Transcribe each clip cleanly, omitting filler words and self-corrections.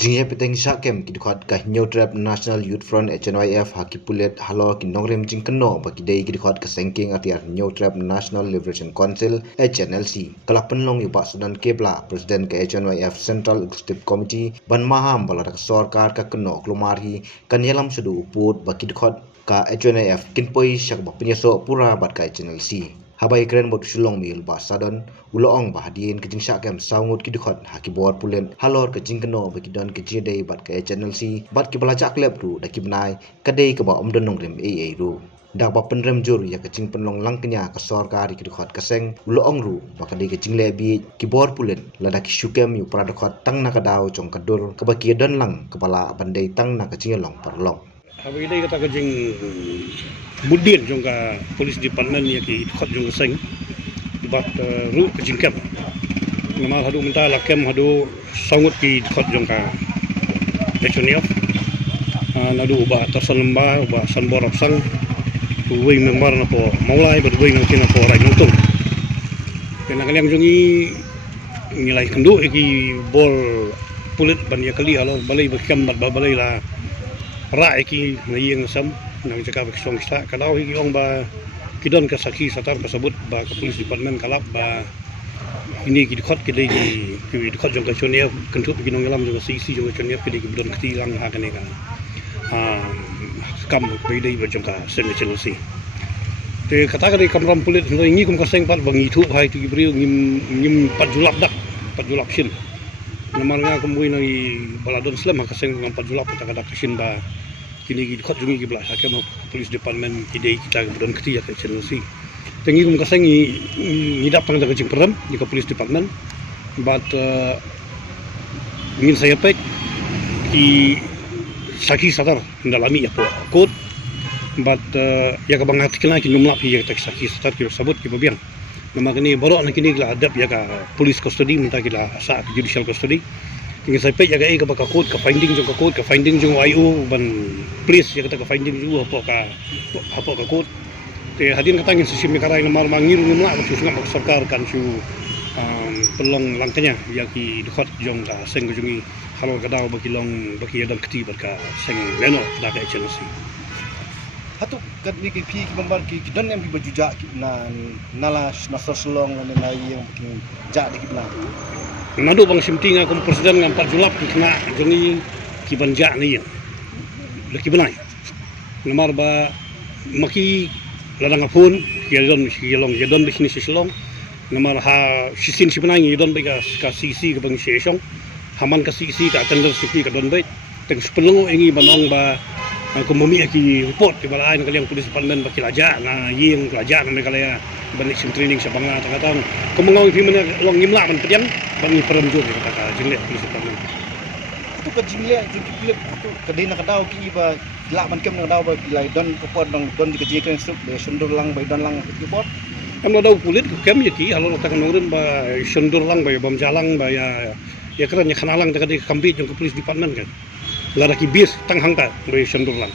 Kajinghe peteng syakem kidikhat ka Nyotrap National Youth Front HNYF hakipulet halor kinongrem jingkeno bakidei kidikhat kesengking atiar Nyotrap National Liberation Council HNLC kalapen long yupak Sudan Kebla Presiden ke HNYF Central Executive Committee ban maham baladak sorkar ka keno klumarhi kan yelam sudu uput bakidikhat ka HNYF kinpoi syak penyeso pura bat ka HNLC habai keren bot sulong mil ba sadon uloong bahadien kejing syakem saungut kidikhat hakibor pulen halor kejing keno bakidon kejidei bat ka HNLC bat kibelajak lep ru dakibnai kadei ke ba omdon nongrem ru dak ba penrem jur ya kejing penlong langkenya ka sorkar kidikhat kaseng uloong ru bakadei kejing lebi kibor pulen ladak syukem yu pradakhat tang nakadau jong kadur ke bakidon lang kepala bandai tang nak kejing long parlong Habis ini kata kejing budin jongka polis department ya ki khot jong seng bat ru kejing kem nama hadu minta la kem hadu sangut ki khot jongka HNF nadu ba tersan lembah ba san borap sang wei member na po maulai ba wei nang tina po rai nungtung kena kaliang jongi ngilai kendu ki bol pulit ban ya kali halo balai ba kem bat balai la rai ki ngayeng sam nang cakap song sta kalau hi ong ba kidon ka saki satar kasabut ba ka polis department kalap ba ini ki khot ki dei ki khot jong ka chonia kentu ki nong lam jong CC jong chonia ki dei ki bidon kti lang ha kane ka kam be dei ba jong ka sen Chelsea te kata ka dei kamram pulit ngi kum ka seng pat bangi thu hai tu ki brio ngim pat julap dak pat julap shin namar nga kum bui nai baladon slam ka seng ngam pat julap ta ka dak shin ba kini ki khot jungi ki bla hakem polis department kidei kita budon keti ya Chelsea tengi kum kaseng ni dap tang jing peram ni ka polis department but ingin saya pek ki saki sadar ndalami ya po kot but ya ka bang artikel ki numlap ya tak saki sadar ki sabut ki babiang nama kini baru nak kini la adab ya ka polis custody minta ki la sa judicial custody ingin saya pek jaga ka baka code ka finding jong ka code ka finding jong IO ban police ya ka finding ju apa ka code te hadin kata ngin sistem karai namar mangir ngumla ka susung ka sarkar kan su pelong langkanya ya ki dekat jong ka seng jungi halo kadau baki long baki dan keti ka seng leno da ka Chelsea hatu kat ni ki pi ki bambar ki don yang bajujak ki nala nasar selong na yang bikin jak dik bla nadu bang simtinga kom presiden ngam 4 Julap kena jongi ki banja ni ya laki benai namar ba maki ladang apun ki don bisnis selong namar ha sisin sibenai don ba ka CC ka bang sesong haman ka CC ka tender CC ka don ba teng sepelong ingi banong ba komumi ki report ki balai na kaliang polis department ba kilaja na yeng kilaja na kalaya balik sim training sa banga takatang kumangaw fi man long ngimla man pediang bangi perenjur kata ka jingle polis department tu ka jingle jingle tu ka dei nak daw ki ba la man kem nak daw ba bilai don ko pod dong don di ka sup de sundur lang ba don lang ki pod am daw kulit kem ya ki halo tak nongren ba sundur lang ba bam jalang ba ya keran ya khanalang tak di kambit jong polis department kan lara ki bis tang hangta be sundur lang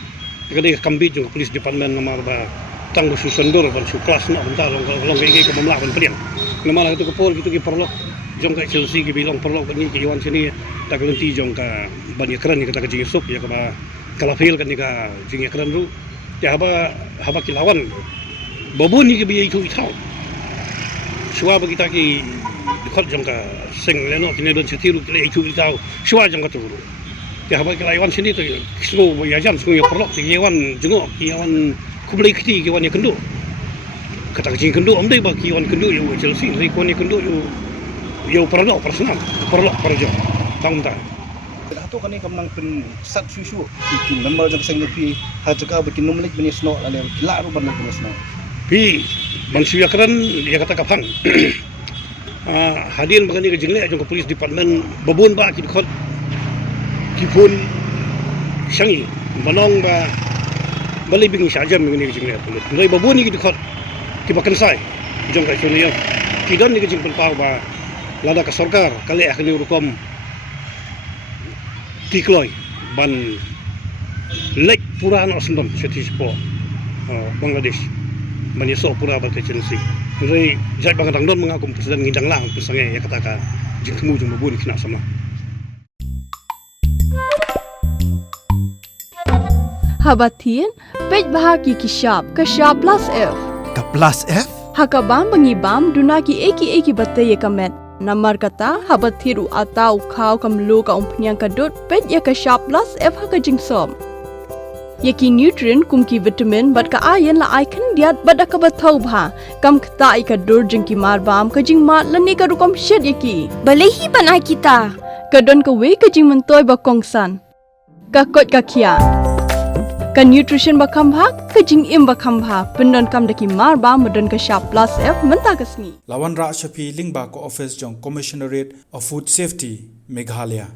kade kambit jong polis department namar ba tang bu sundur ban su kelas na bentar long ge ke bamla ban pediang namar itu ke por gitu ki perlok jong ka Chelsea ki bilong perlok ni ki yuan sini tak lenti jong ka ban ya keran ni kata ka jing sup ya ka ba kalafil kan ni ka jing ya keran ru ya haba ki lawan babun ni ki bi itu itau suwa ba kita ki khot jong ka seng leno kini don setiru ki itu itau suwa jong ka tu ya haba kelaiwan sini tu slow ya jam slow ya perlok ki yawan jengok ki yawan kublai kiti ki wan ya kendu kata kecing kendu amdai ba ki wan kendu yu Chelsea ri kon ya kendu yu perlok personal perlok perjo tang ta hatu kan ni kamnang pen sat susu ki member jang seng pi ha jaka bikin numlik binis no ale kila ru ban binis no pi ban suya keren dia kata kapan hadin bagani ke jingle jong polis department babun ba ki khot kipun syangi balong ba balik bingung saja mengenai jingle pulit mulai babun ni dekat ki bakan sai jong ka chonia ki don ni ke jing pau ba lada ka sarkar kali akhni rukom ki kloi ban lek puran osndom seti spo Bangladesh ban yeso pura ba ke Chelsea rei jai bang dang don mengaku presiden ngidang lang pesange ya katakan jing temu jong babun kena sama habatin pej bahagi kishap kashap plus F Ka plus F? hakabam bangibam dunaki eki batay kamet namar kata habathiru atau kau kamlu ka umpnyang kadut pej ya kashap plus F hakajingsom Yaki nutrient kumki vitamin bat ka ayan la icon diat bada ka bathau bha kam khta ka dur jingki marbam ka jing mat lani ka rukom shed yaki balehi banai kita ka don ka we ka jing mentoy ba kongsan ka kot ka khia ka nutrition ba khambha ka jing im ba khambha pendon kam daki marbam modon ka sharp plus F menta kasni Lawan Ra Shafi Lingba ko office jong Commissionerate of Food Safety Meghalaya